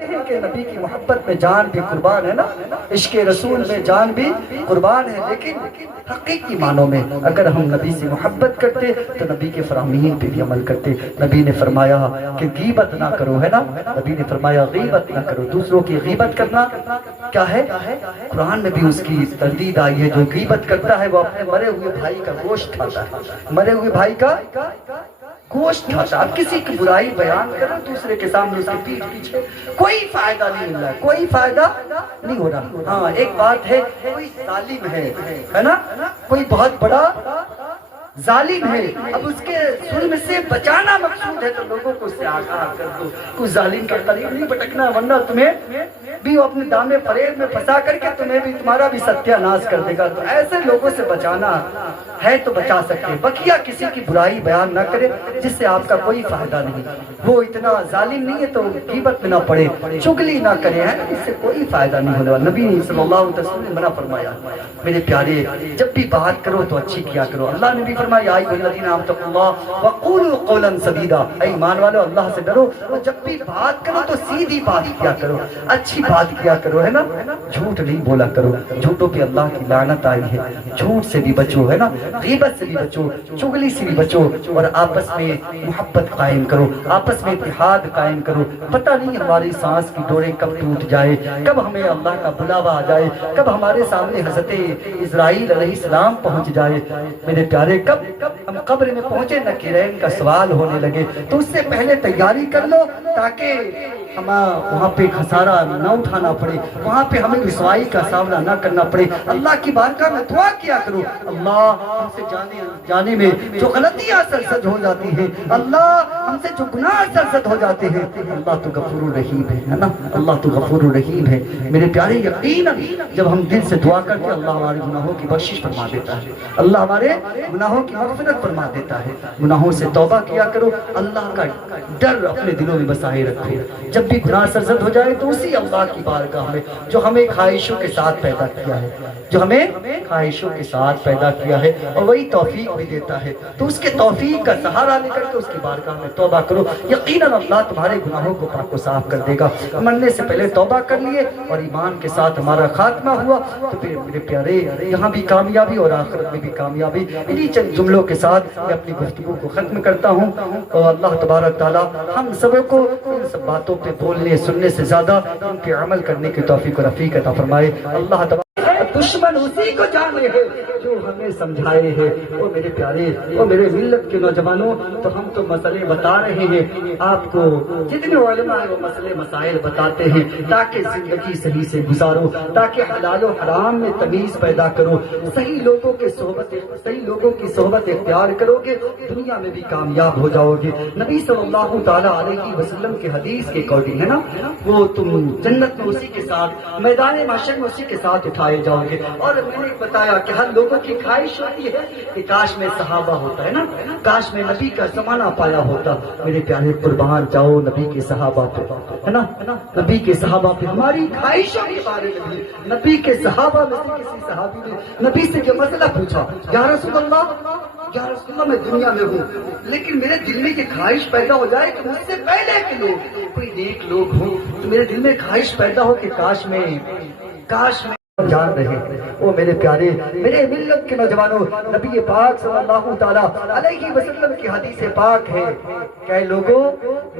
کہ نبی کی محبت میں جان بھی قربان ہے نا، عشق رسول میں جان بھی قربان ہے، لیکن حقیقی معنوں میں اگر ہم نبی سے محبت کرتے تو نبی کے فرامین پہ بھی عمل کرتے۔ نبی نے فرمایا کہ غیبت نہ کرو، ہے نا، نبی نے فرمایا غیبت نہ کرو۔ دوسروں کی غیبت کرنا کیا ہے؟ قرآن میں بھی اس کی تردید آئی ہے، جو غیبت کرتا ہے وہ اپنے مرے ہوئے بھائی کا گوشت کھاتا ہے، مرے ہوئے بھائی کا گوشت کھاتا۔ اب کسی کی برائی بیان کرو دوسرے کے سامنے، اس کی پیٹھ پیچھے، کوئی فائدہ نہیں مل رہا، کوئی فائدہ نہیں ہو رہا۔ ہاں ایک بات ہے، کوئی ظالم ہے نا، کوئی بہت بڑا ظالم ہے، اب اس کے ظلم سے بچانا مقصود ہے تو لوگوں کو اس سے آگاہ کر دو، کوئی ظالم کے قریب نہیں بھٹکنا، ورنہ تمہیں بھی وہ اپنے دامے فریب میں پھنسا کر کے تمہیں بھی، تمہارا بھی ستیہ ناش کر دے گا۔ تو ایسے لوگوں سے بچانا ہے تو بچا سکتے۔ بقیہ کسی کی برائی بیان نہ کرے جس سے آپ کا کوئی فائدہ نہیں، وہ اتنا ظالم نہیں ہے تو غیبت میں نہ پڑے، چغلی نہ کرے، اس سے کوئی فائدہ نہیں ہونے والا۔ نبی صلی اللہ علیہ وسلم نے منع فرمایا، میرے پیارے جب بھی بات کرو تو اچھی کیا کرو۔ اللہ نے بھی فرمایا یا ایھا الذین آمنوا اتقوا اللہ وقولوا قولا سدیدا، اے ایمان والو اللہ سے ڈرو اور جب بھی بات کرو تو سیدھی بات کیا کرو، اچھی بات کیا کرو، ہے نا، جھوٹ نہیں بولا کرو، جھوٹوں پہ اللہ کی لعنت آئی ہے۔ جھوٹ سے بھی بچو، ہے نا، غیبت سے بھی بچو، چغلی سے بھی بچو، اور آپس میں محبت قائم کرو، آپس میں اتحاد قائم کرو۔ پتہ نہیں ہماری سانس کی ڈوریں کب ٹوٹ جائے، کب ہمیں اللہ کا بلاوا آ جائے، کب ہمارے سامنے حضرت اسرائیل علیہ السلام پہنچ جائے، میرے پیارے، کب ہم قبر میں پہنچے نکیرین کا سوال ہونے لگے۔ تو اس سے پہلے تیاری کر لو تاکہ وہاں پہ خسارہ نہ اٹھانا پڑے، وہاں پہ ہمیں رسوائی کا سامنا نہ کرنا پڑے۔ اللہ کی بارگاہ میں دعا کیا کرو، اللہ ہم سے جانے میں جو غلطیاں سرزد ہو جاتی ہیں، اللہ ہم سے جو گناہ سرزد ہو جاتے ہیں، اللہ تو غفور الرحیم ہے نا، اللہ تو غفور الرحیم ہے۔ میرے پیارے یقیناً جب ہم دل سے دعا کرتے اللہ ہمارے گناہوں کی بخشش فرما دیتا ہے، اللہ ہمارے گناہوں کی مغفرت فرما دیتا ہے۔ گناہوں سے توبہ کیا کرو، اللہ کا ڈر اپنے دلوں میں بسائے رکھو۔ جب بھی گناہ سرزد ہو جائے تو اسی اللہ کی بارگاہ میں جو ہمیں خواہشوں کے ساتھ پیدا کیا ہے، جو ہمیں خواہشوں کے ساتھ پیدا کیا ہے، اور وہی توفیق بھی دیتا ہے، تو اس کے توفیق کا سہارا لے کر کے اس کی بارگاہ میں توبہ کرو، یقیناً اللہ تمہارے گناہوں کو پاک و صاف کر دے گا۔ مرنے سے پہلے توبہ کر لیے اور ایمان کے ساتھ ہمارا خاتمہ ہوا تو پھر میرے پیارے یہاں بھی کامیابی اور آخرت میں بھی کامیابی۔ انہی چند جملوں کے ساتھ میں اپنی گفتگو کو ختم کرتا ہوں، اور اللہ تبارک تعالیٰ ہم سب کو ان سب باتوں پہ بولنے سننے سے زیادہ ان پہ عمل کرنے کی توفیق و رفیق عطا فرمائے۔ اللہ تبارک دشمن اسی کو جانے ہیں جو ہمیں سمجھائے ہیں۔ وہ میرے پیارے، وہ میرے ملت کے نوجوانوں، تو ہم تو مسئلے بتا رہے ہیں آپ کو، جتنے علماء ہیں وہ مسئلے مسائل بتاتے ہیں تاکہ زندگی صحیح سے گزارو، تاکہ حلال و حرام میں تمیز پیدا کرو، صحیح لوگوں کی صحبت اختیار کرو گے دنیا میں بھی کامیاب ہو جاؤ گے۔ نبی صلی اللہ تعالیٰ علیہ وسلم کے حدیث کے اکارڈنگ ہے نا، وہ تم جنت میں اسی کے ساتھ، میدان محشر میں اسی کے ساتھ اٹھائے جاؤ گے۔ اور میں نے بتایا کہ ہر لوگوں کی خواہش ہوتی ہے کہ کاش میں صحابہ ہوتا، ہے نا، کاش میں نبی کا زمانہ پایا ہوتا۔ میرے پیارے قربان جاؤ نبی کے صحابہ پہ، ہے نا، نبی کے صحابہ پہ۔ ہماری خواہشوں کے بارے میں بھی نبی کے صحابہ میں سے کسی صحابی نے نبی سے جو مسئلہ پوچھا، یا رسول اللہ میں دنیا میں ہوں لیکن میرے دل میں یہ خواہش پیدا ہو جائے کہ مجھ سے پہلے کے لوگ کوئی نیک لوگ ہوں، تو میرے دل میں خواہش پیدا ہو کہ کاش میں جان رہے۔ وہ میرے پیارے، میرے ملت کے نوجوانوں، نبی پاک صلی اللہ تعالیٰ علیہ وسلم کی حدیث پاک ہے کہ اے لوگوں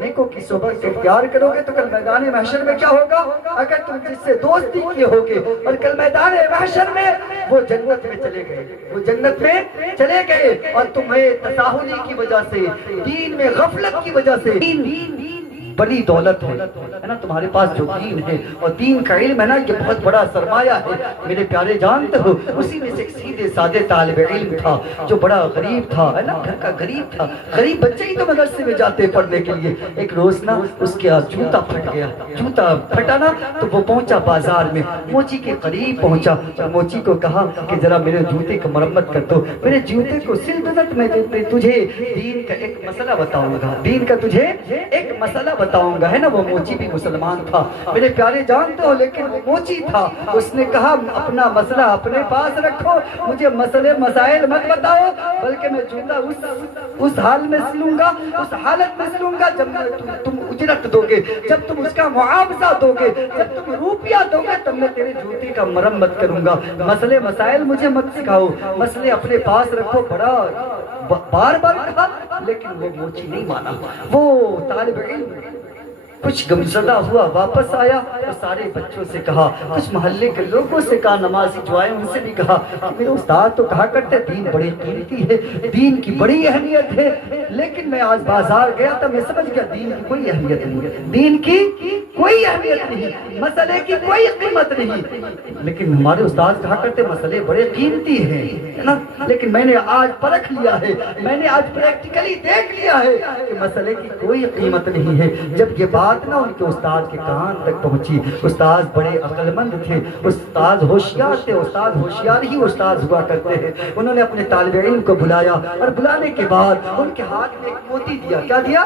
نیکوں کی صحبت اختیار کرو گے تو کل میدان محشر میں کیا ہوگا؟ اگر تم جس سے دوستی کیے ہوگے اور کل میدان محشر میں وہ جنت میں چلے گئے، وہ جنت میں چلے گئے، اور تمہیں تساہلی کی وجہ سے، دین میں غفلت کی وجہ سے، بڑی دولت ہے نا، تمہارے پاس جو دین ہے اور دین کا علم ہے نا، یہ بہت بڑا سرمایہ ہے میرے پیارے، جانتے ہو اسی میں سے ایک سیدھے سادے طالب علم تھا جو بڑا غریب تھا، ہے نا، گھر کا غریب تھا، غریب بچے ہی تو مدرسے میں جاتے پڑھنے کے لیے۔ ایک روز نا اس کے جوتا پھٹ گیا، جوتا پھٹا نا تو وہ پہنچا بازار میں، موچی کے قریب پہنچا اور موچی کو کہا کہ ذرا میرے جوتے کو مرمت کر دو، میرے جوتے کو سل دو، میں تجھے دین کا ایک مسئلہ بتاؤں گا، دین کا تجھے ایک مسئلہ بتاؤں گا، ہے نا وہ موچی بھی مسلمان تھا میرے پیارے جانتے ہو، لیکن وہ موچی تھا، اس نے کہا اپنا مسئلہ اپنے پاس رکھو، مجھے مسئلے مسائل مت بتاؤ، بلکہ میں جوتا اس حال میں سلوں گا، اس حالت میں سلوں گا جب تم اجرت دو گے، جب تم اس کا معاوضہ دو گے، جب تم روپیہ دو گے تب میں تیرے جوتے کا مرمت کروں گا، مسئلے مسائل مجھے مت سکھاؤ، مسئلے اپنے پاس رکھو۔ بڑا بار بار کہا لیکن وہ موچی نہیں مانا، وہ طالب علم کچھ غمزدہ ہوا، واپس آیا تو سارے بچوں سے کہا، کچھ محلے کے لوگوں سے کہا، نمازی جو آئے ان سے بھی کہا کہ میرے استاد تو کہا کرتے دین بڑی قیمتی ہے، دین کی بڑی اہمیت ہے، لیکن میں آج بازار گیا تھا، میں سمجھ گیا دین کی کوئی اہمیت نہیں ہے، دین کی کوئی اہمیت نہیں، مسئلے کی کوئی قیمت نہیں، لیکن ہمارے استاد کہا کرتے مسئلے بڑے قیمتی ہیں، لیکن میں نے آج پرکھ لیا ہے، میں نے آج پریکٹیکلی دیکھ لیا ہے کہ مسئلے کی کوئی قیمت نہیں ہے۔ جب یہ بات نہ ان کے استاد کے کان تک پہنچی، استاد بڑے عقل مند تھے، استاد ہوشیار تھے، استاد ہوشیار ہی استاد ہوا کرتے ہیں، انہوں نے اپنے طالب علم کو بلایا اور بلانے کے بعد ان کے ہاتھ میں ایک موتی دیا، کیا دیا؟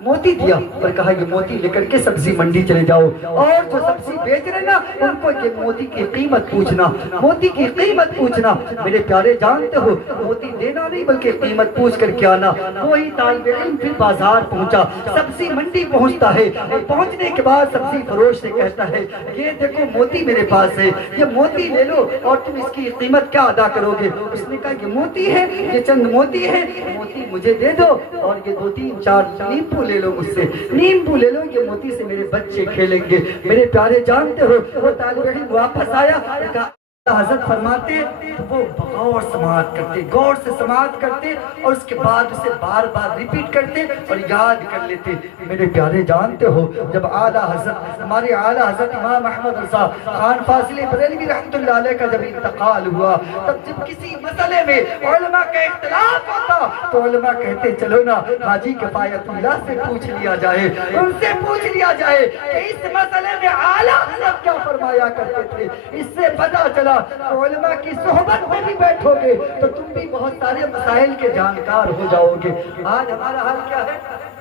موتی دیا اور کہا یہ موتی لے کر کے سبزی منڈی چلے جاؤ اور جو سبزی بیچ رہے نا ان کو یہ موتی کی قیمت پوچھنا، موتی کی قیمت پوچھنا۔ میرے پیارے جانتے ہو موتی دینا نہیں بلکہ قیمت پوچھ کر کے آنا۔ وہی طالب علم پھر بازار پہنچا، سبزی منڈی پہنچتا ہے اور پہنچنے کے بعد سبزی فروش سے کہتا ہے یہ دیکھو موتی میرے پاس ہے، یہ موتی لے لو اور تم اس کی قیمت کیا ادا کرو گے؟ اس نے کہا یہ موتی ہے، یہ چند موتی ہے، موتی مجھے دے دو اور یہ 2-3-4 نیمبو لے لو، مجھ سے نیمبو لے لو، یہ موتی سے میرے بچے کھیلیں گے۔ میرے پیارے جانتے ہو وہ طالب علم واپس آیا، کہا حضرت فرماتے تو وہ غور سماعت کرتے، غور سے سماعت کرتے اور اس کے بعد اسے بار بار ریپیٹ کرتے اور یاد کر لیتے۔ میرے پیارے جانتے ہو جب اعلیٰ حضرت ہمارے اعلیٰ حضرت امام احمد رضا خان فاضلی بریلوی رحمۃ اللہ علیہ کا جب انتقال ہوا، تب جب کسی مسئلے میں علماء کا اختلاف ہوتا تو علماء کہتے چلو نا حاجی کفایت اللہ سے پوچھ لیا جائے، ان سے پوچھ لیا جائے کہ اس مسئلے میں اعلیٰ حضرت کیا فرمایا کرتے تھے۔ اس سے پتہ چلا علماء کی صحبت میں بھی بیٹھو گے تو تم بھی بہت سارے مسائل کے جانکار ہو جاؤ گے۔ آج ہمارا حال کیا ہے؟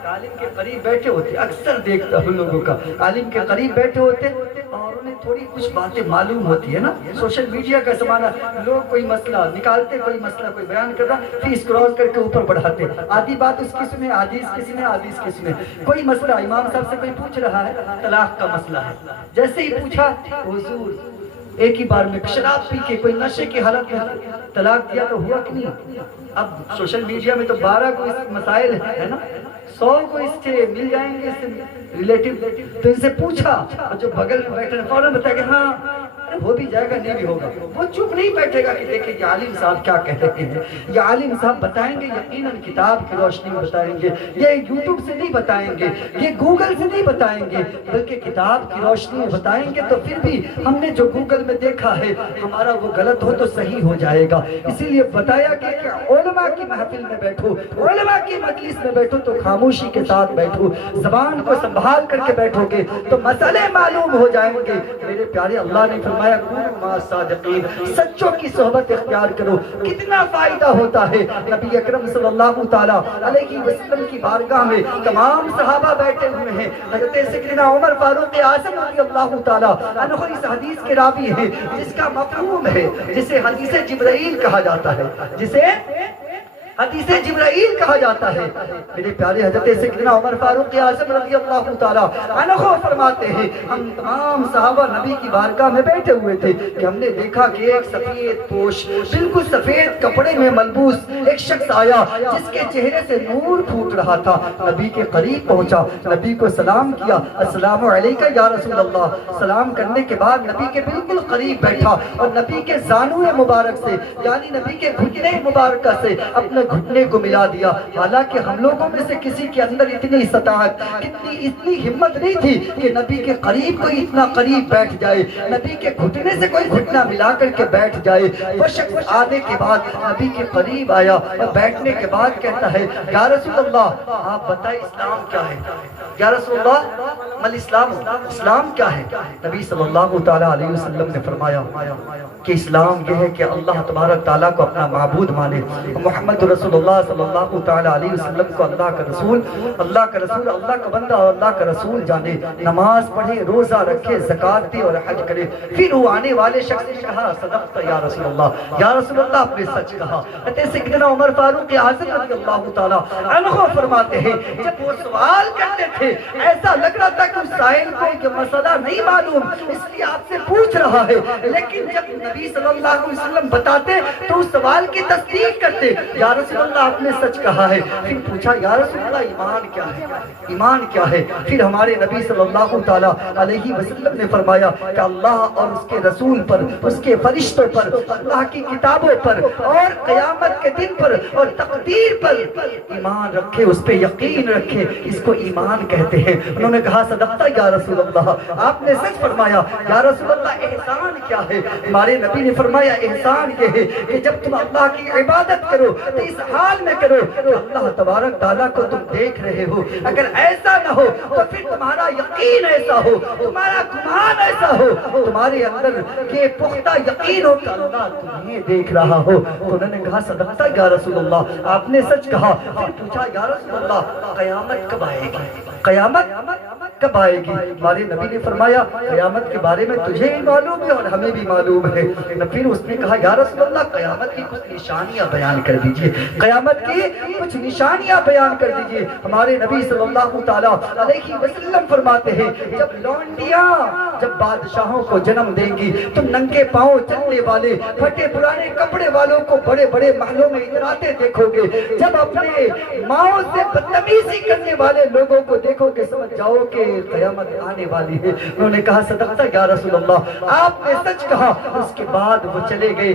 عالم کے قریب بیٹھے ہوتے، اکثر دیکھتا ہوں لوگوں کا، عالم کے قریب بیٹھے ہوتے اور انہیں تھوڑی کچھ باتیں معلوم ہوتی ہے نا، سوشل میڈیا کا زمانہ، لوگ کوئی مسئلہ نکالتے، کوئی مسئلہ کوئی بیان کر رہا، پھر اسکرول کر کے اوپر بڑھاتے، آدھی بات اس کی سنے، حدیث کی سنے، حدیث کی سنے۔ کوئی مسئلہ امام صاحب سے کوئی پوچھ رہا ہے، طلاق کا مسئلہ ہے، جیسے ہی پوچھا حضور ایک ہی بار میں شراب پی کے کوئی نشے کی حالت میں طلاق دیا تو ہوا کہ نہیں؟ اب سوشل میڈیا میں تو 12 کوئی مسائل ہے نا، 100 کو اس سے مل جائیں گے، اس سے ریلیٹیو، تو ان سے پوچھا اور جو بغل میں بیٹھے فوراً بتایا کہ ہاں ہو بھی جائے گا نہیں بھی ہوگا، وہ چپ نہیں بیٹھے گا کہ دیکھیں یہ عالم صاحب کیا کہتے ہیں، یہ عالم صاحب بتائیں گے، یقیناً کتاب کی روشنی میں بتائیں گے، یہ یوٹیوب سے نہیں بتائیں گے، یہ گوگل سے نہیں بتائیں گے، بلکہ کتاب کی روشنی میں بتائیں گے۔ تو پھر بھی ہم نے جو گوگل میں دیکھا ہے ہمارا وہ غلط ہو تو صحیح ہو جائے گا، اسی لیے بتایا کہ علماء کی محفل میں بیٹھو، علماء کی مجلس میں بیٹھو تو خاموشی کے ساتھ بیٹھو، زبان کو سنبھال کر کے بیٹھو گے تو مسئلے معلوم ہو جائیں گے۔ میرے پیارے اللہ نے فرمایا کونوا مع الصادقین، سچوں کی صحبت اختیار کرو، کتنا فائدہ ہوتا ہے۔ نبی اکرم صلی اللہ تعالیٰ علیہ وسلم کی بارگاہ میں تمام صحابہ بیٹھے ہوئے ہیں، حضرت سیدنا عمر فاروق اعظم رضی اللہ تعالیٰ عنہ اس حدیث کے راوی ہیں جس کا مفہوم ہے، جسے حدیث جبرائیل کہا جاتا ہے، جسے حدیث جبرائیل کہا جاتا ہے۔ میرے پیارے حضرت سیدنا عمر فاروق اعظم رضی اللہ تعالیٰ عنہ فرماتے ہیں ہم تمام صحابہ نبی کی بارگاہ میں بیٹھے ہوئے تھے کہ ہم نے دیکھا کہ ایک سفید پوش بالکل سفید کپڑے میں ملبوس ایک شخص آیا جس کے چہرے سے نور پھوٹ رہا تھا، نبی کے قریب پہنچا، نبی کو سلام کیا، السلام علیکہ یا رسول اللہ، سلام کرنے کے بعد نبی کے بالکل قریب بیٹھا اور نبی کے زانوئے مبارک سے یعنی نبی کے گھٹنے مبارکہ سے اپنے گھٹنے کو ملا دیا۔ حالانکہ ہم لوگوں میں سے کسی کے اندر اتنی استطاعت، اتنی ہمت نہیں تھی کہ نبی کے قریب کوئی اتنا قریب بیٹھ جائے، نبی کے گھٹنے سے کوئی گھٹنا ملا کر کے بیٹھ جائے۔ وہ شخص آنے کے بعد نبی کے قریب آیا اور بیٹھنے کے بعد کہتا ہے یا رسول اللہ آپ بتائیں اسلام کیا ہے؟ یا رسول اللہ مل اسلام، اسلام کیا ہے؟ نبی صلی اللہ تعالیٰ علیہ وسلم نے فرمایا کہ اسلام یہ ہے کہ اللہ تبارک تعالیٰ کو اپنا معبود مانے، محمد رسول اللہ صلی اللہ تعالی علیہ وسلم کو اللہ کا رسول، اللہ کا رسول، اللہ کا بندہ اور اللہ کا رسول جانے، نماز پڑھے، روزہ رکھے، زکات دے اور حج کرے۔ پھر وہ آنے والے شخص نے کہا صدقت یا رسول اللہ، یا رسول اللہ آپ نے سچ کہا۔ سیدنا عمر فاروق اعظم رضی اللہ تعالی عنہ فرماتے ہیں جب وہ سوال کرتے تھے ایسا لگ رہا تھا کہ اس سائل کو یہ مسئلہ نہیں معلوم اس لیے آپ سے پوچھ رہا ہے، لیکن جب نبی صلی اللہ علیہ وسلم بتاتے تو اس سوال کی تصدیق کرتے، یا رسول اللہ آپ نے سچ کہا ہے۔ پھر پوچھا یا رسول اللہ ایمان کیا ہے، ایمان کیا ہے؟ پھر ہمارے نبی صلی اللہ تعالی علیہ وسلم نے فرمایا کہ اللہ اور اس کے رسول پر، اس کے فرشتوں پر، اللہ کی کتابوں پر اور قیامت کے دن پر اور تقدیر پر ایمان رکھے، اس پہ یقین رکھے، اس کو ایمان کہتے ہیں۔ انہوں نے کہا صدقتا یا رسول اللہ، آپ نے سچ فرمایا۔ یا رسول اللہ احسان کیا ہے؟ ہمارے نبی نے فرمایا احسان یہ ہے کہ جب تم اللہ کی عبادت کرو تو اس حال میں کرو کہ اللہ تبارک تعالیٰ کو تم دیکھ رہے ہو۔ اگر ایسا نہ ہو تو پھر تمہارا یقین ایسا ہو، تمہارا گمان ایسا ہو، تمہارے اندر یہ پختہ یقین ہو کہ اللہ تمہیں دیکھ رہا ہو۔ تو انہوں نے کہا صدقتا یا رسول اللہ، آپ نے سچ کہا۔ پھر پوچھا یا رسول اللہ قیامت کب آئے گی، قیامت کب آئے گی؟ ہمارے نبی نے فرمایا قیامت کے بارے میں تجھے بھی معلوم ہے اور ہمیں بھی معلوم ہے۔ پھر اس نے کہا یا رسول اللہ قیامت کی کچھ نشانیاں بیان کر دیجئے، قیامت کی کچھ نشانیاں بیان کر دیجئے۔ ہمارے نبی صلی اللہ تعالیٰ علیہ وسلم فرماتے ہیں جب لونڈیاں جب بادشاہوں کو جنم دیں گی تم ننگے پاؤں چلنے والے پھٹے پرانے کپڑے والوں کو بڑے بڑے محلوں میں اتراتے دیکھو گے، جب اپنے ماؤں سے بدتمیزی کرنے والے لوگوں کو دیکھو گے سمجھ جاؤ کہ قیامت آنے والی ہے۔ انہوں نے کہا صدقتا یا رسول اللہ، آپ نے سچ کہا۔ اس کے بعد وہ چلے گئے۔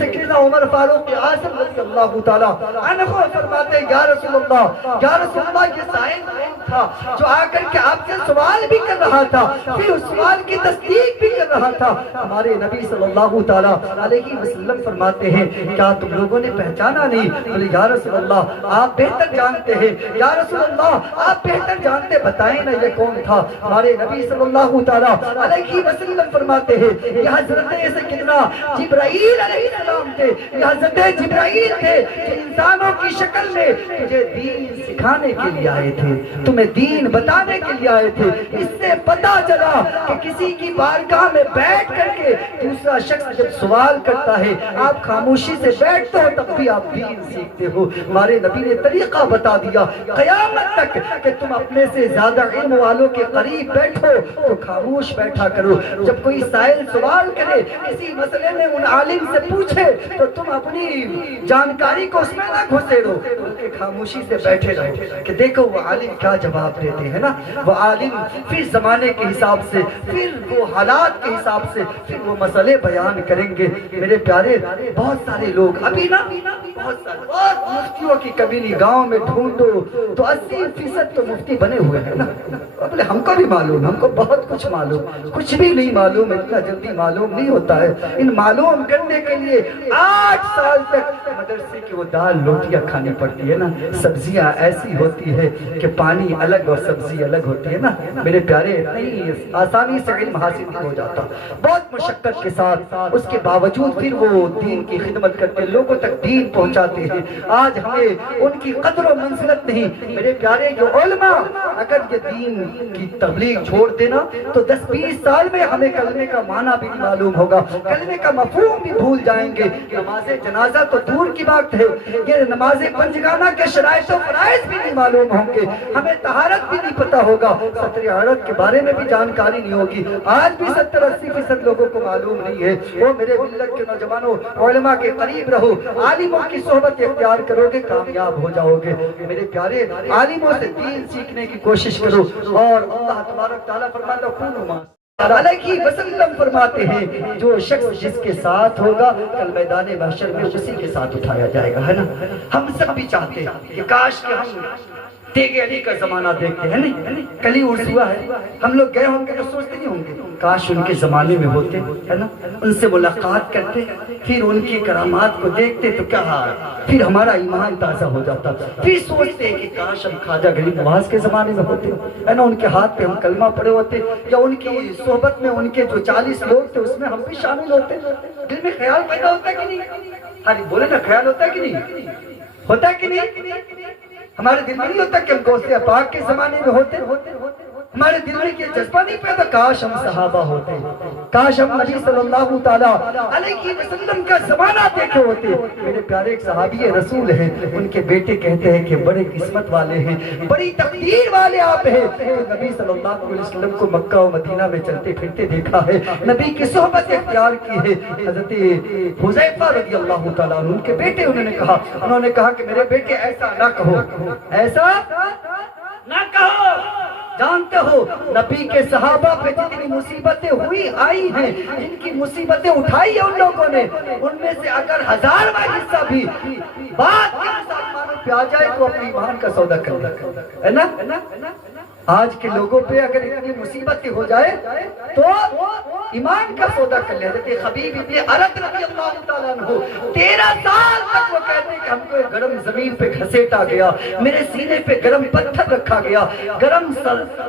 سیدنا عمر فاروق اعظم رضی اللہ تعالیٰ عنہ فرماتے ہیں یا رسول اللہ، یا رسول اللہ یہ سائل کون تھا جو آ کر کے آپ سے سوال بھی کر رہا تھا، پھر اس سوال کی تصدیق بھی کر رہا تھا؟ ہمارے نبی صلی اللہ تعالیٰ علیہ وسلم فرماتے ہیں کیا تم لوگوں نے پہچانا نہیں؟ بولے یا رسول اللہ آپ بہتر جانتے ہیں، یا رسول اللہ آپ بہتر جانتے، بتائیں نا یہ کون تھا؟ ہمارے نبی صلی اللہ تعالیٰ علیہ وسلم فرماتے ہیں یہ حضرت سیدنا جبرائیل علیہ السلام تھے، یہ حضرت جبرائیل تھے جو انسانوں کی شکل میں تجھے دین سکھانے کے لیے آئے تھے، تمہیں دین بتانے کے لیے آئے تھے۔ اس سے پتا چلا کہ کسی کی بارگاہ میں بیٹھ کر کے دوسرا شخص جب سوال کرتا ہے آپ خاموشی سے بیٹھتے ہو تب بھی آپ دین سیکھتے ہو۔ ہمارے نبی نے طریقہ بتا دیا قیامت تک کہ تم اپنے سے زیادہ علم والوں کے قریب بیٹھو تو خاموش بیٹھا کرو، جب کوئی سائل سوال کرے کسی مسئلے میں ان عالم سے پوچھے تو تم اپنی جانکاری کو اس میں نہ گھسے رہو بلکہ خاموشی سے بیٹھے رہو کہ دیکھو وہ عالم کیا جواب دیتے ہیں نا۔ وہ عالم پھر زمانے کے حساب سے، پھر وہ حالات کے حساب سے پھر وہ مسئلے بیان کریں گے۔ میرے پیارے بہت سارے لوگ ابھی نا بہت سارے اور مفتیوں کی کمی نہیں، گاؤں میں ڈھونڈو تو 80% تو مفتی بنے ہوئے ہیں نا۔ بولے ہم کو بھی معلوم، ہم کو بہت کچھ معلوم، کچھ بھی نہیں معلوم، اتنا جلدی معلوم نہیں ہوتا ہے۔ ان معلوم کرنے کے لیے 8 سال تک مدرسے کی وہ دال روٹیاں کھانی پڑتی ہے نا، سبزیاں ایسی ہوتی ہے کہ پانی الگ اور سبزی الگ ہوتی ہے نا۔ میرے پیارے نہیں آسانی سے علم حاصل نہیں ہو جاتا، بہت مشقت کے ساتھ، اس کے باوجود پھر وہ دین کی خدمت کرتے لوگوں تک دین پہنچاتے ہیں۔ آج ہمیں ان کی قدر و منزلت نہیں۔ میرے پیارے یہ علماء اگر یہ دین کی تبلیغ چھوڑ دینا تو 10-20 سال میں ہمیں کلمے کا معنی بھی معلوم ہوگا، کلمے کا مفہوم بھی بھول جائیں گے۔ نماز جنازہ تو دور کی بات ہے، یہ نماز پنجگانہ کے شرائط و فرائض بھی نہیں معلوم ہوں گے، ہمیں طہارت بھی نہیں پتا ہوگا، ستر عورت کے بارے میں بھی جانکاری نہیں ہوگی۔ آج بھی 70-80% لوگوں کو معلوم نہیں ہے۔ وہ میرے ملت کے نوجوانوں علماء کے قریب رہو، عالموں کی صحبت اختیار کرو گے کامیاب ہو جاؤ گے۔ میرے پیارے عالموں سے دین سیکھنے کی کوشش کرو، اور اللہ تبارک تعالیٰ فرماتا علیہ وسلم فرماتے ہیں جو شخص جس کے ساتھ ہوگا کل میدان محشر میں اسی کے ساتھ اٹھایا جائے گا، ہے نا۔ ہم سب بھی چاہتے ہیں کہ کاش کہ ہم تیغ علی کا زمانہ دیکھتے ہیں نہیں، کلی عرس ہوا ہے، ہم لوگ گئے ہوں گے تو سوچتے نہیں ہوں گے کاش ان کے زمانے میں ہوتے، ہے نا، ان سے ملاقات کرتے، پھر ان کی کرامات کو دیکھتے تو کیا حال، پھر ہمارا ایمان تازہ ہو جاتا، پھر سوچتے ہیں کہ کاش ہم خواجہ غریب نواز کے زمانے میں ہوتے، ہے نا، ان کے ہاتھ پہ ہم کلمہ پڑے ہوتے، یا ان کی صحبت میں ان کے جو 40 لوگ تھے اس میں ہم بھی شامل ہوتے۔ دل میں خیال پیدا ہوتا ہے کہ نہیں؟ ہاں بولے نا، خیال ہوتا ہے کہ نہیں؟ ہوتا ہے کہ نہیں؟ ہمارے دل میں نہیں ہوتا کہ ہم غوث پاک کے زمانے میں ہوتے، ہمارے دل میں یہ جذبہ نہیں پیدا کاش ہم صحابہ ہوتے، کاش ہم نبی صلی اللہ تعالیٰ علیہ وسلم کا زمانہ دیکھے ہوتے۔ میرے پیارے ایک صحابی رسول ہیں، ان کے بیٹے کہتے ہیں کہ بڑے قسمت والے ہیں، بڑی تقدیر والے آپ ہیں، نبی صلی اللہ علیہ وسلم کو مکہ و مدینہ میں چلتے پھرتے دیکھا ہے، نبی کی صحبت اختیار کی ہے۔ حضرت حذیفہ رضی اللہ تعالیٰ عنہ، ان کے بیٹے انہوں نے کہا کہ میرے بیٹے ایسا نہ کہو، ایسا نہ کہو، جانتے ہو نبی کے صحابہ پہ جتنی مصیبتیں ہوئی آئی ہیں، جن کی مصیبتیں اٹھائی ہیں ان لوگوں نے، ان میں سے اگر 1000واں حصہ بھی بعد کے مسلمانوں پہ آ جائے تو اپنے ایمان کا سودا کر لے، ہے نا؟ آج کے لوگوں پہ اگر اتنی مصیبتیں ہو جائے تو ایمان کا سودا کر لے۔ حضرت خبیب ابن ارد رضی اللہ تعالیٰ عنہ 13 سال تک وہ کہتے ہیں کہ ہم کو گرم زمین پہ گھسیٹا گیا، میرے سینے پہ گرم پتھر رکھا گیا، گرم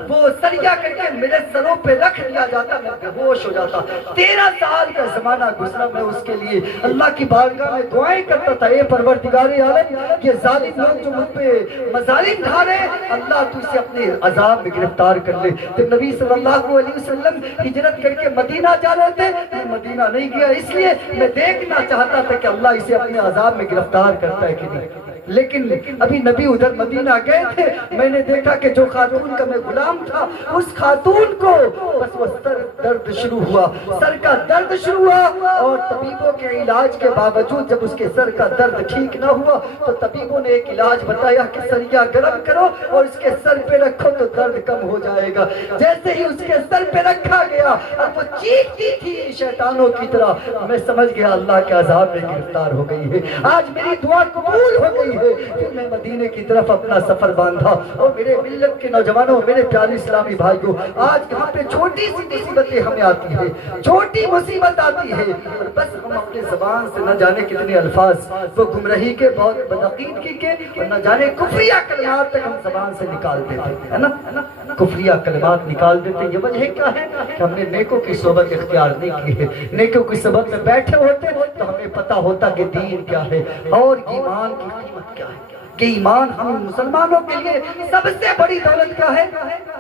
وہ سریا کر کے میرے سروں پہ رکھ دیا جاتا، میں بے ہوش ہو جاتا۔ 13 سال کا زمانہ گزرا، میں اس کے لیے اللہ کی بارگاہ میں دعائیں کرتا تھا، اے پروردگار عالم، یہ ظالم لوگ جو مجھ پہ مظالم ڈھا رہے، اللہ تو اسے اپنے عذاب میں گرفتار کر لے۔ تو نبی صلی اللہ علیہ وسلم ہجرت کر کے مدینہ جا رہے تھے، میں مدینہ نہیں گیا، اس لیے میں دیکھنا چاہتا تھا کہ اللہ اسے اپنے عذاب میں گرفتار کرتا ہے کہ نہیں۔ لیکن ابھی نبی ادھر مدینہ گئے تھے، میں نے دیکھا کہ جو خاتون کا میں غلام تھا، اس خاتون کو بس وہ سر درد شروع ہوا، سر کا درد شروع ہوا، اور طبیبوں کے علاج کے باوجود جب اس کے سر کا درد ٹھیک نہ ہوا تو طبیبوں نے ایک علاج بتایا کہ سریا گرم کرو اور اس کے سر پہ رکھو تو درد کم ہو جائے گا۔ جیسے ہی اس کے سر پہ رکھا گیا اور وہ چیختی تھی شیطانوں کی طرح، میں سمجھ گیا اللہ کے عذاب میں گرفتار ہو گئی ہے، آج میری دعا قبول ہو گئی ہے۔ پھر میں مدینے کی طرف اپنا سفر باندھا، اور میرے ملت کے نوجوانوں، میرے پیارے اسلامی بھائیوں، آج یہاں پہ چھوٹی سی مصیبتیں ہمیں آتی ہیں، چھوٹی مصیبت آتی ہے، اور بس ہم اپنے زبان سے نہ جانے کتنے الفاظ وہ گمراہی کے، بہت بدعقیدگی کے، اور نہ جانے کفریہ کلمات تک ہم زبان سے نکال دیتے ہیں، ہے نا؟ کفریہ کلمات نکال دیتے ہیں۔ یہ وجہ کیا ہے کہ ہم نے نیکوں کی صحبت اختیار نہیں کی ہے۔ نیکوں کی صحبت میں بیٹھے ہوتے تو ہمیں پتہ ہوتا کہ دین کیا ہے اور ایمان کی قیمت کیا ہے، کہ ایمان ہم مسلمانوں کے لیے سب سے بڑی دولت کیا ہے؟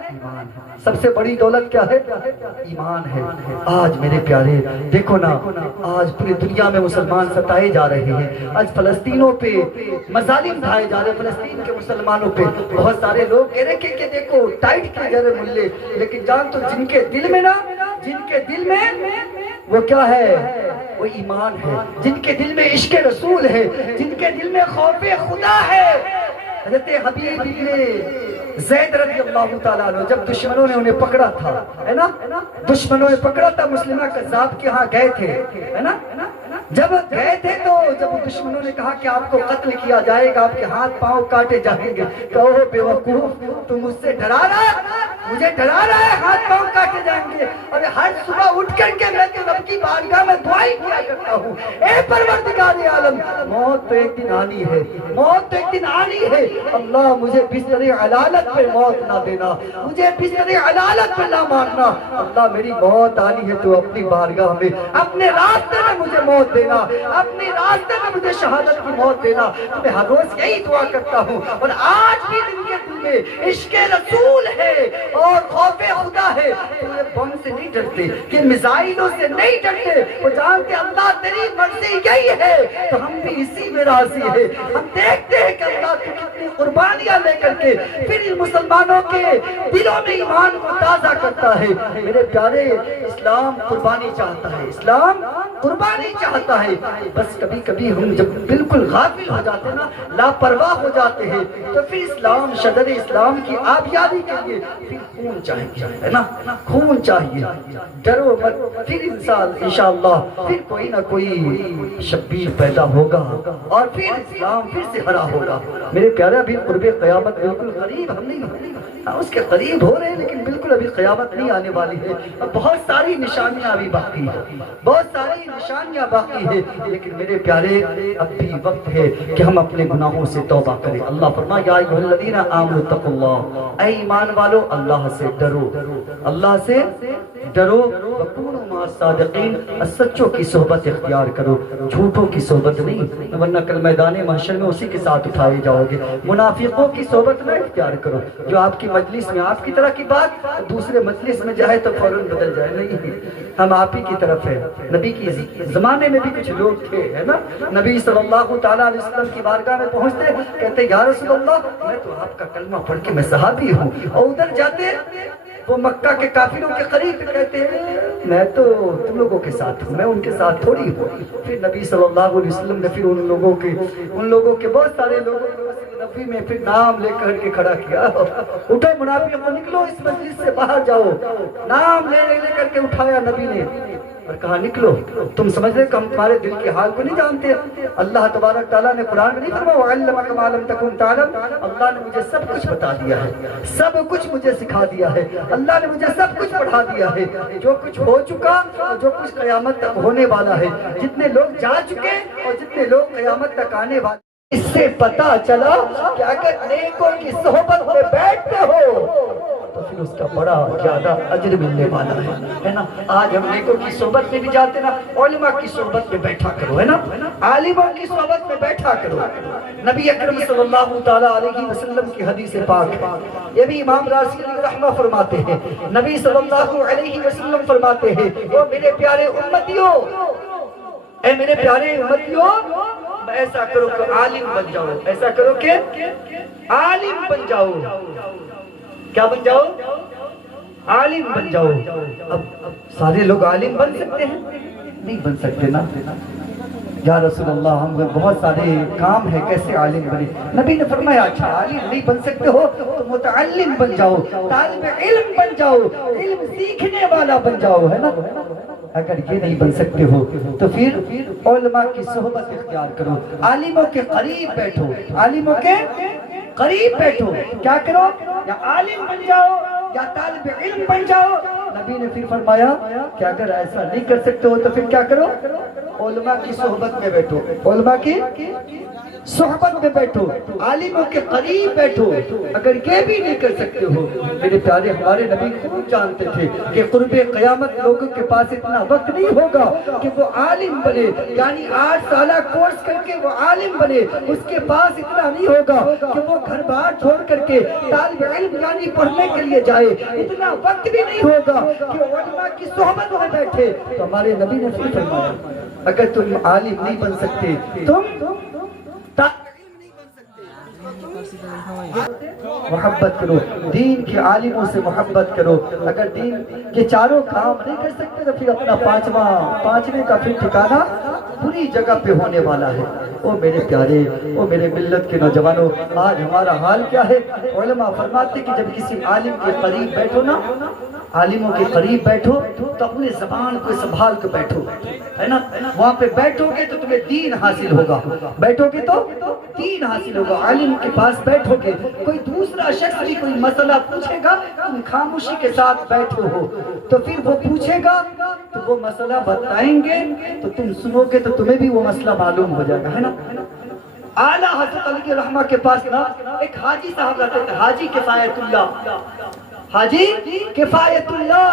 ایمان۔ سب سے بڑی دولت کیا ہے؟ ایمان ہے۔ آج میرے پیارے دیکھو نا، آج پوری دنیا میں مسلمان ستائے جا رہے ہیں، آج فلسطینوں پہ مظالم ڈھائے جا رہے ہیں، فلسطین کے مسلمانوں پہ بہت سارے لوگ کہہ رہے کہ دیکھو ٹائٹ کی جا رہے ملے، لیکن جان تو جن کے دل میں نا، جن کے دل میں وہ کیا ہے؟ وہ ایمان ہے، جن کے دل میں عشق رسول ہے، جن کے دل میں خوف خدا ہے۔ حضرت حبیب ابن زید رضی اللہ تعالیٰ عنہ جب دشمنوں نے انہیں پکڑا تھا، ہے نا، دشمنوں نے پکڑا تھا، مسلمہ قذاب کے ہاں گئے تھے، ہے نا، جب گئے تھے تو جب دشمنوں نے کہا کہ آپ کو قتل کیا جائے گا، آپ کے ہاتھ پاؤں کاٹے جائیں گے، کہو بے وقوف، تم مجھ سے ڈرا رہا ہے، مجھے ڈرا رہا ہے، ہاتھ پاؤں کاٹے جائیں گے۔ اور ہر صبح اٹھ کر کے میں تو رب کی بارگاہ میں دعائیں کیا کرتا ہوں، اے پروردگار عالم، موت تو ایک دن آنی ہے، موت تو ایک دن آنی ہے، اللہ مجھے بستر علالت پہ موت نہ دینا، مجھے بستر علالت پہ نہ مارنا، اللہ میری موت آنی ہے تو اپنی بارگاہ میں اپنے راستے میں مجھے موت دینا، اپنے راستے میں مجھے شہادت کی موت دینا۔ میں ہر روز یہی دعا کرتا ہوں، اور آج بھی دن کے دل میں عشق رسول ہے اور خوف خدا ہے۔ یہ بم سے نہیں ڈرتے، یہ میزائلوں سے نہیں ڈرتے، وہ جانتے اللہ تیری مرضی یہی ہے تو ہم بھی اسی میں راضی ہے۔ ہم دیکھتے ہیں کہ اللہ تو کتنی قربانیاں لے کر کے پھر ان مسلمانوں کے دلوں میں ایمان کو تازہ کرتا ہے۔ میرے پیارے، اسلام قربانی چاہتا ہے، اسلام قربانی چاہتا ہے، بس کبھی کبھی ہم جب بالکل غافل ہو جاتے ہیں نا، لاپرواہ ہو جاتے ہیں، تو پھر اسلام، شجر اسلام کی آبیاری کے لیے پھر خون چاہیے، ہے نا، خون چاہیے، ڈرو مت، پھر انسان انشاءاللہ پھر کوئی نہ کوئی شبیر پیدا ہوگا اور پھر اسلام پھر سے ہرا ہوگا۔ میرے پیارے، ابھی قرب قیامت بالکل قریب، ہم نہیں اس کے قریب ہو رہے ہیں، لیکن بالکل ابھی قیامت نہیں آنے والی ہے، بہت ساری نشانیاں ابھی باقی ہیں، بہت ساری نشانیاں باقی ہیں، لیکن میرے پیارے اب بھی وقت ہے کہ ہم اپنے گناہوں سے توبہ کریں۔ اللہ فرمایا یا ایھا الذین آمنوا اتقوا اللہ، اے ایمان والو اللہ سے ڈرو، اللہ سے ڈرو، وکونوا مع صادقین، سچوں کی صحبت اختیار کرو، جھوٹوں کی صحبت نہیں، ورنہ کل میدان محشر میں اسی کے ساتھ اٹھائے جاؤ گے۔ منافقوں کی صحبت نہ اختیار کرو، جو آپ کی مجلس میں آپ کی طرح کی بات دوسرے مجلس میں جائے تو فوراً بدل جائے۔ نہیں، ہم آپ ہی کی طرف ہے۔ نبی کی زمانے میں بھی کچھ لوگ تھے، ہے نا، نبی صلی اللہ تعالیٰ علیہ وسلم کی بارگاہ میں پہنچتے، کہتے یا رسول اللہ میں تو آپ کا کلمہ پڑھ کے میں صحابی ہوں، اور ادھر جاتے وہ مکہ کے کافروں کے قریب کہتے ہیں میں تو تم لوگوں کے ساتھ ہوں، میں ان کے ساتھ تھوڑی ہوں۔ پھر نبی صلی اللہ علیہ وسلم نے پھر ان لوگوں کے بہت سارے لوگوں کو نبی میں پھر نام لے کر کے کھڑا کیا، اٹھو منافقوں نکلو اس مجلس سے باہر جاؤ، نام لے کر کے اٹھایا نبی نے اور کہا نکلو، تم سمجھ رہے کہ ہم تمہارے دل کے حال کو نہیں جانتے؟ اللہ تبارک تعالیٰ نے قرآن میں نہیں فرمایا وَعَلَّمَكَ مَا لَمْ تَكُنْ تَعْلَمْ، اللہ نے مجھے سب کچھ بتا دیا ہے، سب کچھ مجھے سکھا دیا ہے، اللہ نے مجھے سب کچھ پڑھا دیا ہے، جو کچھ ہو چکا اور جو کچھ قیامت تک ہونے والا ہے، جتنے لوگ جا چکے اور جتنے لوگ قیامت تک آنے والے۔ اس سے پتا چلا کہ اگر نیکوں کی صحبت میں بیٹھتے ہو تو پھر اس کا بڑا زیادہ اجر ملنے والا ہے نا۔ آج ہم نیکوں کی صحبت میں بھی جاتے نا، علماء کی صحبت میں بیٹھا کرو، ہے نا، عالموں کی صحبت میں بیٹھا کرو۔ نبی اکرم صلی اللہ تعالیٰ علیہ وسلم کی حدیث پاک، یہ بھی امام رازی علیہ رحمہ فرماتے ہیں، نبی صلی اللہ علیہ وسلم فرماتے ہیں وہ میرے پیارے امتیوں، اے میرے پیارے امتیوں، ایسا کرو کہ عالم بن جاؤ، ایسا کرو کہ عالم بن جاؤ۔ کیا بن جاؤ؟ عالم بن جاؤ۔ اب سارے لوگ عالم بن سکتے ہیں؟ نہیں بن سکتے نا۔ یا رسول اللہ ہم بہت سارے کام ہے، کیسے عالم بنے؟ نبی نے فرمایا اچھا عالم نہیں بن سکتے ہو تو متعلم بن جاؤ، طالب علم بن جاؤ، علم سیکھنے والا بن جاؤ، ہے نا۔ اگر یہ نہیں بن سکتے ہو تو پھر علماء کی صحبت اختیار کرو، عالموں کے قریب بیٹھو، عالموں کے قریب بیٹھو۔ کیا کرو؟ یا عالم بن جاؤ یا طالب علم بن جاؤ۔ نبی نے پھر فرمایا کہ اگر ایسا نہیں کر سکتے ہو تو پھر کیا کرو؟ علماء کی صحبت میں بیٹھو، علماء کی صحبت میں بیٹھو، عالموں کے قریب بیٹھو۔ اگر یہ بھی نہیں کر سکتے ہو، میرے پیارے ہمارے نبی خوب جانتے تھے کہ قرب قیامت لوگوں کے پاس اتنا وقت نہیں ہوگا کہ وہ عالم بنے، یعنی 8 سالہ کورس کر کے وہ عالم بنے، اس کے پاس اتنا نہیں ہوگا کہ وہ گھر بار چھوڑ کر کے طالب علم یعنی پڑھنے کے لیے جائے، اتنا وقت بھی نہیں ہوگا کہ علماء کی صحبت میں بیٹھے۔ تو ہمارے نبی نے پھر فرمایا اگر تم عالم نہیں بن سکتے، تم محبت کرو، دین کے عالموں سے محبت کرو۔ اگر دین کے چاروں کام نہیں کر سکتے تو پھر اپنا پانچویں کا پھر ٹھکانہ بری جگہ پہ ہونے والا ہے۔ او میرے پیارے، او میرے ملت کے نوجوانوں، آج ہمارا حال کیا ہے؟ علماء فرماتے کہ جب کسی عالم کے قریب بیٹھو نا، عالموں کے قریب بیٹھو تو اپنے زبان کو سنبھال کے بیٹھو، ہے نا۔ وہاں پہ بیٹھو گے تو تمہیں دین حاصل ہوگا، بیٹھو گے تو دین حاصل ہوگا۔ عالم کے پاس بیٹھو گے، کوئی دوسرا شخص بھی کوئی مسئلہ پوچھے گا، تم خاموشی کے ساتھ بیٹھو ہو تو پھر وہ پوچھے گا تو وہ مسئلہ بتائیں گے تو تم سنو گے تو تمہیں بھی وہ مسئلہ معلوم ہو جائے گا، ہے نا۔ اعلیٰ حضرت علی رحمہ کے پاس نا ایک حاجی صاحب رہتے تھے، حاجی کفایت اللہ، حاجی کفایت اللہ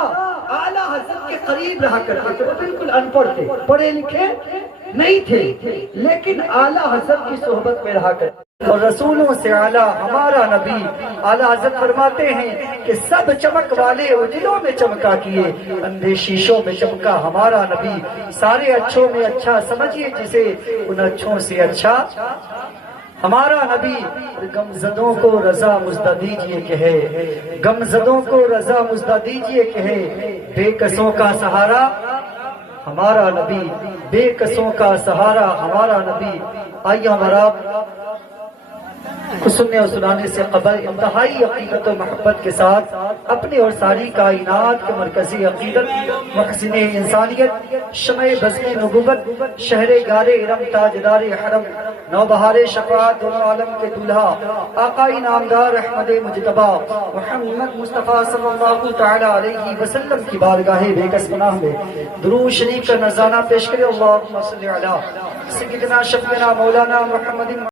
اعلیٰ حضرت کے قریب رہا کرتے تھے۔ وہ بالکل ان پڑھ تھے، پڑھے لکھے نہیں تھے، لیکن اعلیٰ حضرت کی صحبت میں رہا کرتے اور رسولوں سے اعلیٰ ہمارا نبی اعلیٰ حضرت فرماتے ہیں کہ سب چمک والے اجلوں میں چمکا کیے، اندھے شیشوں میں چمکا ہمارا نبی، سارے اچھوں میں اچھا سمجھیے جسے ان اچھوں سے اچھا ہمارا نبی۔ غمزدوں کو رضا مزدہ دیجئے کہ ہے، غمزدوں کو رضا مزدہ دیجئے کہ ہے، بے کسوں کا سہارا ہمارا نبی، بے کسوں کا سہارا ہمارا نبی۔ آئیے ہمارا سننے اور سنانے سے قبل انتہائی عقیدت و محبت کے ساتھ اپنے اور ساری کائنات کے مرکزی عقیدت، محسن انسانیت، شمع بزم نبوت، شہر گار ارم، تاجدار حرم، نوبہار شفاعت، دونوں عالم کے دولہا، آقائی نامدار احمد مجتبی محمد مصطفیٰ صلی اللہ تعالیٰ علیہ وسلم کی بارگاہ بے کس پناہ میں درود شریف کا نذرانہ پیش کرے۔ اللہم صلی علی سیدنا شفیعنا مولانا محمد